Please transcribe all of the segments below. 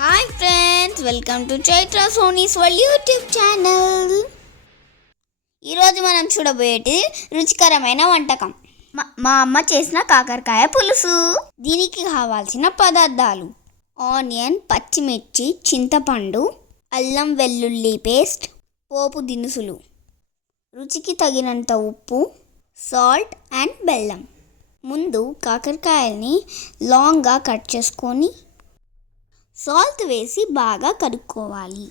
Hi friends welcome to Chaitra Soni's world YouTube channel. ఈరోజు మనం చూడబోయేటి రుచికరమైన వంటకం. మా- మా అమ్మ చేసిన కాకరకాయ పులుసు. దీనికి కావాల్సిన పదార్థాలు ఆనియన్ పచ్చిమిర్చి చింతపండు అల్లం వెల్లుల్లి పేస్ట్ పోపు దినుసులు రుచికి తగినంత ఉప్పు సాల్ట్ అండ్ బెల్లం. ముందు కాకరకాయల్ని లాంగ్గా కట్ చేసుకొని సాల్ట్ వేసి బాగా కడుక్కోవాలి.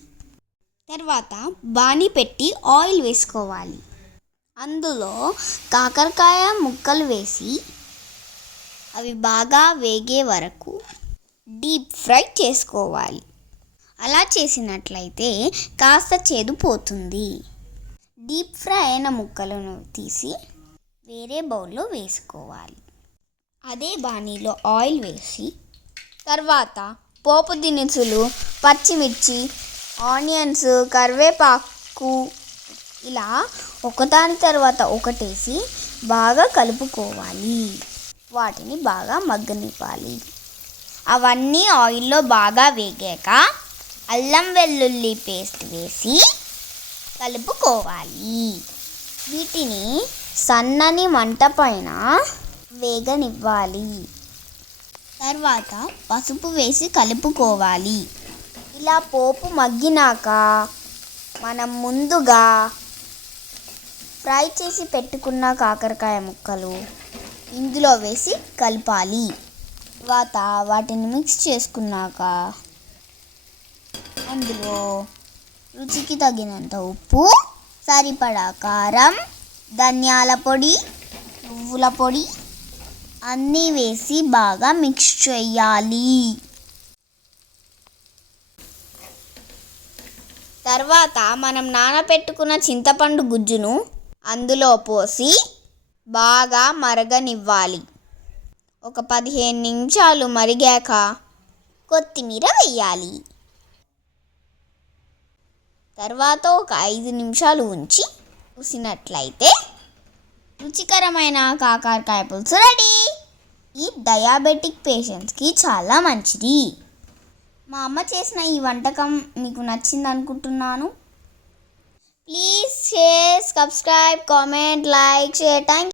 తర్వాత బాణీ పెట్టి ఆయిల్ వేసుకోవాలి. అందులో కాకరకాయ ముక్కలు వేసి అవి బాగా వేగే వరకు డీప్ ఫ్రై చేసుకోవాలి. అలా చేసినట్లయితే కాస్త చేదు పోతుంది. డీప్ ఫ్రై అయిన ముక్కలను తీసి వేరే బౌల్లో వేసుకోవాలి. అదే బాణీలో ఆయిల్ వేసి తర్వాత పోపు దినుసులు పచ్చిమిర్చి ఆనియన్స్ కరివేపాకు ఇలా ఒకదాని తర్వాత ఒకటేసి బాగా కలుపుకోవాలి. వాటిని బాగా మగ్గనివ్వాలి. అవన్నీ ఆయిల్లో బాగా వేగాక అల్లం వెల్లుల్లి పేస్ట్ వేసి కలుపుకోవాలి. వీటిని సన్నని మంట పైన వేగనివ్వాలి. తర్వాత పసుపు వేసి కలుపుకోవాలి. ఇలా పోపు మగ్గినాక మనం ముందుగా ఫ్రై చేసి పెట్టుకున్న కాకరకాయ ముక్కలు ఇందులో వేసి కలపాలి. తర్వాత వాటిని మిక్స్ చేసుకున్నాక అందులో రుచికి తగినంత ఉప్పు సరిపడా కారం ధనియాల పొడి నువ్వుల పొడి అన్నీ వేసి బాగా మిక్స్ చేయాలి. తర్వాత మనం నానబెట్టుకున్న చింతపండు గుజ్జును అందులో పోసి బాగా మరగనివ్వాలి. ఒక పదిహేను నిమిషాలు మరిగాక కొత్తిమీర వేయాలి. తర్వాత ఒక ఐదు నిమిషాలు ఉంచి చూసినట్లయితే రుచికరమైన కాకరకాయ పులుసు రెడీ. ఈ డయాబెటిక్ పేషెంట్స్కి చాలా మంచిది. మా అమ్మ చేసిన ఈ వంటకం మీకు నచ్చింది అనుకుంటున్నాను. Please share subscribe comment like share thank